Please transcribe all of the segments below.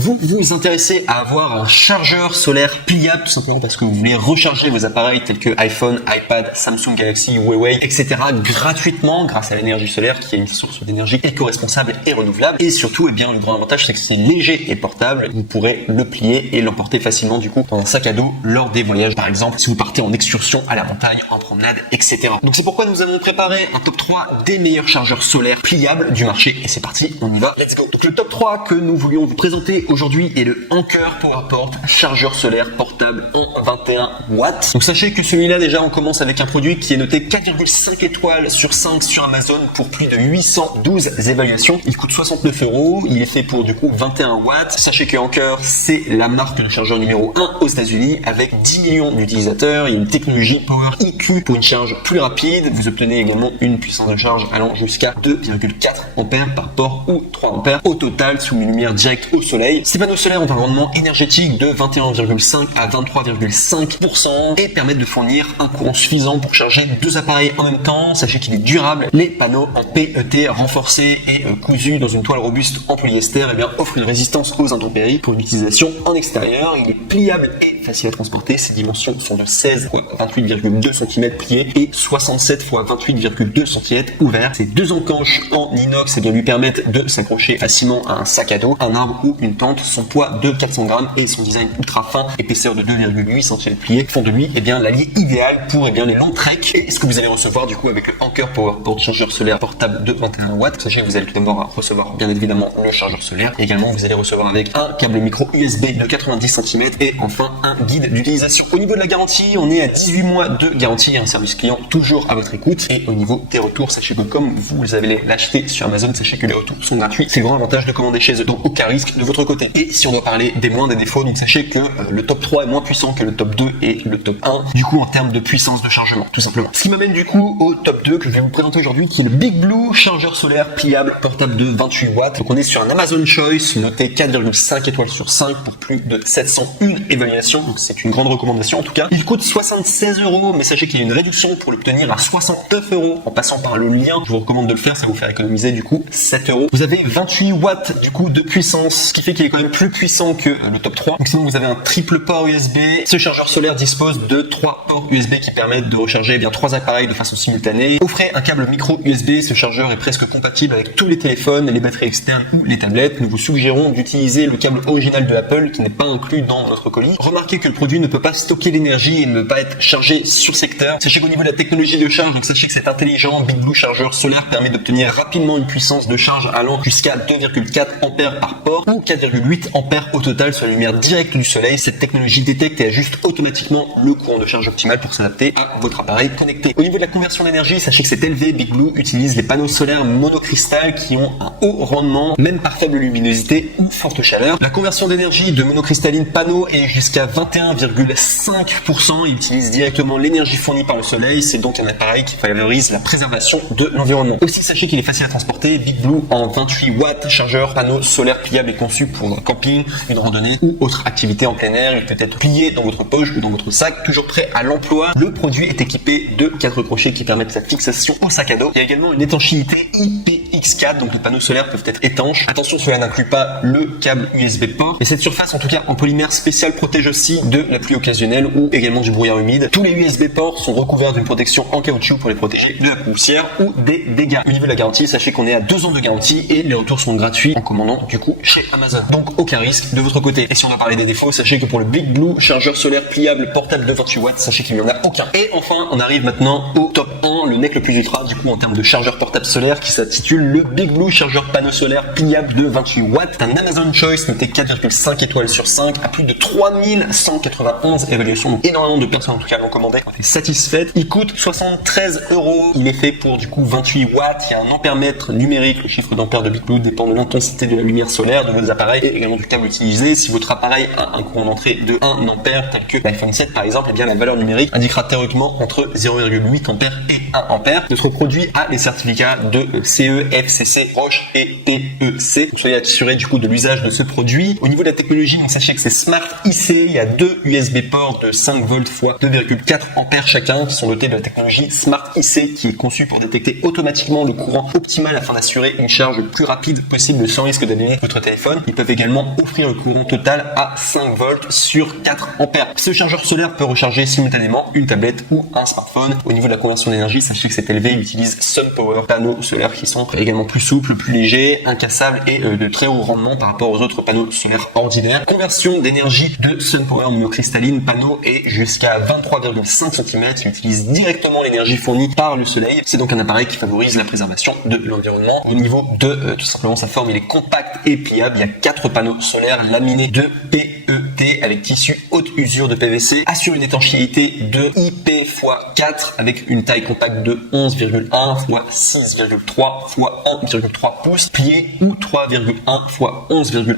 Vous vous intéressez à avoir un chargeur solaire pliable tout simplement parce que vous voulez recharger vos appareils tels que iPhone, iPad, Samsung Galaxy, Huawei, etc. gratuitement grâce à l'énergie solaire qui est une source d'énergie éco-responsable et renouvelable. Et surtout, le grand avantage, c'est que c'est léger et portable. Vous pourrez le plier et l'emporter facilement du coup dans un sac à dos lors des voyages, par exemple si vous partez en excursion à la montagne, en promenade, etc. Donc c'est pourquoi nous avons préparé un top 3 des meilleurs chargeurs solaires pliables du marché. Et c'est parti, on y va, let's go. Donc le top 3 que nous voulions vous présenter aujourd'hui est le Anker PowerPort chargeur solaire portable en 21 watts. Donc sachez que celui-là, déjà on commence avec un produit qui est noté 4,5 étoiles sur 5 sur Amazon pour plus de 812 évaluations. Il coûte 69 €. Il est fait pour du coup 21 watts. Sachez que Anker, c'est la marque de chargeur numéro 1 aux États-Unis avec 10 millions d'utilisateurs. Il y a une technologie Power IQ pour une charge plus rapide. Vous obtenez également une puissance de charge allant jusqu'à 2,4 ampères par port ou 3 ampères au total sous une lumière directe au soleil. Ces panneaux solaires ont un rendement énergétique de 21,5 à 23,5% et permettent de fournir un courant suffisant pour charger 2 appareils en même temps. Sachez qu'il est durable. Les panneaux en PET renforcés et cousus dans une toile robuste en polyester offrent une résistance aux intempéries pour une utilisation en extérieur. Il est pliable et facile à transporter. Ses dimensions sont de 16 x 28,2 cm pliés et 67 x 28,2 cm ouverts. Ces 2 encanches en inox lui permettent de s'accrocher facilement à un sac à dos, un arbre ou une tente. Son poids de 400 grammes et son design ultra fin, épaisseur de 2,8 cm pliés, font de lui l'allié idéal pour les longs treks. Et ce que vous allez recevoir du coup avec le Anker PowerPort chargeur solaire portable de 21 watts, sachez que vous allez tout d'abord recevoir bien évidemment le chargeur solaire. Et également vous allez recevoir avec un câble micro USB de 90 cm et enfin un guide d'utilisation. Au niveau de la garantie, on est à 18 mois de garantie et un service client toujours à votre écoute. Et au niveau des retours, sachez que comme vous allez l'acheter sur Amazon, sachez que les retours sont gratuits. C'est le grand avantage de commander chez eux, donc aucun risque de votre côté. Et si on doit parler des moins des défauts, donc sachez que le top 3 est moins puissant que le top 2 et le top 1, du coup en termes de puissance de chargement, tout simplement. Ce qui m'amène du coup au top 2 que je vais vous présenter aujourd'hui, qui est le Big Blue chargeur solaire pliable portable de 28 watts. Donc on est sur un Amazon Choice noté 4,5 étoiles sur 5 pour plus de 701 évaluations, donc c'est une grande recommandation en tout cas. Il coûte 76 €, mais sachez qu'il y a une réduction pour l'obtenir à 69 € en passant par le lien. Je vous recommande de le faire, ça va vous faire économiser du coup 7 €. Vous avez 28 watts du coup de puissance, ce qui fait qu'il est quand même plus puissant que le top 3. Donc sinon vous avez un triple port USB. Ce chargeur solaire dispose de 3 ports USB qui permettent de recharger 3 appareils de façon simultanée. Offrez un câble micro USB, ce chargeur est presque compatible avec tous les téléphones, les batteries externes ou les tablettes. Nous vous suggérons d'utiliser le câble original de Apple qui n'est pas inclus dans notre colis. Remarquez que le produit ne peut pas stocker l'énergie et ne peut pas être chargé sur secteur. Sachez qu'au niveau de la technologie de charge, donc sachez que cet intelligent Big Blue chargeur solaire permet d'obtenir rapidement une puissance de charge allant jusqu'à 2,4 ampères par port ou 4,8 ampères au total sur la lumière directe du soleil. Cette technologie détecte et ajuste automatiquement le courant de charge optimal pour s'adapter à votre appareil connecté. Au niveau de la conversion d'énergie, sachez que c'est élevé. Big Blue utilise les panneaux solaires monocristal qui ont un haut rendement, même par faible luminosité ou forte chaleur. La conversion d'énergie de monocristalline panneau est jusqu'à 21,5%. Il utilise directement l'énergie fournie par le soleil. C'est donc un appareil qui favorise la préservation de l'environnement. Aussi, sachez qu'il est facile à transporter. Big Blue en 28 watts chargeur panneau solaire pliable est conçu pour un camping, une randonnée ou autre activité en plein air. Il peut être plié dans votre poche ou dans votre sac, toujours prêt à l'emploi. Le produit est équipé de 4 crochets qui permettent sa fixation au sac à dos. Il y a également une étanchéité IPX4, donc les panneaux solaires peuvent être étanches. Attention, cela n'inclut pas le câble USB port, mais cette surface en tout cas en polymère spécial protège aussi de la pluie occasionnelle ou également du brouillard humide. Tous les USB ports sont recouverts d'une protection en caoutchouc pour les protéger de la poussière ou des dégâts. Au niveau de la garantie, sachez qu'on est à 2 ans de garantie et les retours sont gratuits en commandant du coup chez Amazon. Donc aucun risque de votre côté. Et si on doit parler des défauts, sachez que pour le Big Blue chargeur solaire pliable portable de 28 watts, sachez qu'il n'y en a aucun. Et enfin, on arrive maintenant au top 1, le mec le plus ultra du coup en termes de chargeur portable solaire qui s'intitule le Big Blue chargeur panneau solaire pliable de 28 watts. C'est un Amazon Choice noté 4,5 étoiles sur 5 à plus de 3191 évaluations. Donc énormément de personnes en tout cas l'ont commandé, ont été satisfaites. Il coûte 73 €. Il est fait pour du coup 28 watts. Il y a un ampèremètre numérique. Le chiffre d'ampère de Big Blue dépend de l'intensité de la lumière solaire de vos appareils et également du câble utilisé. Si votre appareil a un courant d'entrée de 1 ampère tel que l'iPhone 7 par exemple, et bien la valeur numérique indiquera théoriquement entre 0,8 ampères et 1 ampère. Notre produit a les certificats de CE FCC, Roche et PEC. Donc, soyez assurés du coup de l'usage de ce produit. Au niveau de la technologie, donc sachez que c'est Smart IC. Il y a deux USB ports de 5 volts x 2,4 ampères chacun qui sont dotés de la technologie Smart IC qui est conçue pour détecter automatiquement le courant optimal afin d'assurer une charge le plus rapide possible sans risque d'abîmer votre téléphone. Ils peuvent également offrir le courant total à 5 volts sur 4 ampères. Ce chargeur solaire peut recharger simultanément une tablette ou un smartphone. Au niveau de la conversion d'énergie, sachez que c'est élevé. Il utilise SunPower, panneaux solaires qui sont également plus souples, plus légers, incassables et de très haut rendement par rapport aux autres panneaux solaires ordinaires. Conversion d'énergie de SunPower monocristalline panneau est jusqu'à 23,5 cm. Il utilise directement l'énergie fournie par le soleil. C'est donc un appareil qui favorise la préservation de l'environnement. Au niveau de tout simplement sa forme, il est compact et pliable. Il y a 4 panneaux solaires laminés de PET avec tissu haute usure de PVC, assure une étanchéité de IP x 4 avec une taille compacte de 11,1 x 6,3 x 1,3 pouces plié ou 3,1 x 11,1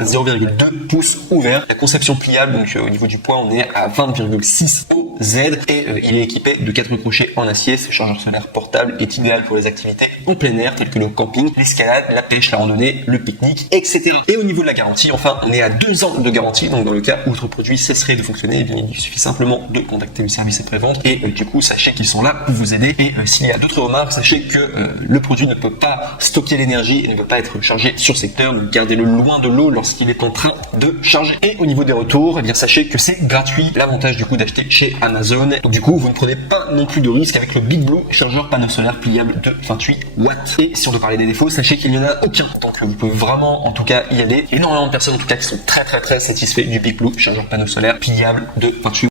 x 0,2 pouces ouvert. La conception pliable, donc au niveau du poids, on est à 20,6 OZ et il est équipé de 4 crochets en acier. Ce chargeur solaire portable est idéal pour les activités en plein air telles que le camping, l'escalade, la pêche, la randonnée, le pique-nique, etc. Et au niveau de la garantie, enfin, on est à 2 ans de garantie. Donc dans le cas où votre produit cesserait de fonctionner, eh bien, il suffit simplement de contacter le service après-vente et du coup sachez qu'ils sont là pour vous aider. Et s'il y a d'autres remarques, sachez que le produit ne peut pas stocker l'énergie et ne peut pas être chargé sur secteur. Donc gardez-le loin de l'eau lorsqu'il est en train de charger. Et au niveau des retours, eh bien sachez que c'est gratuit. L'avantage du coup d'acheter chez Amazon. Donc du coup vous ne prenez pas non plus de risque avec le Big Blue chargeur panneau solaire pliable de 28 watts. Et si on doit parler des défauts, sachez qu'il n'y en a aucun. Donc vous pouvez vraiment en tout cas y aller. Il y a énormément de personnes en tout cas qui sont très satisfaits du Big Blue chargeur panneau solaire pliable de 28 watts.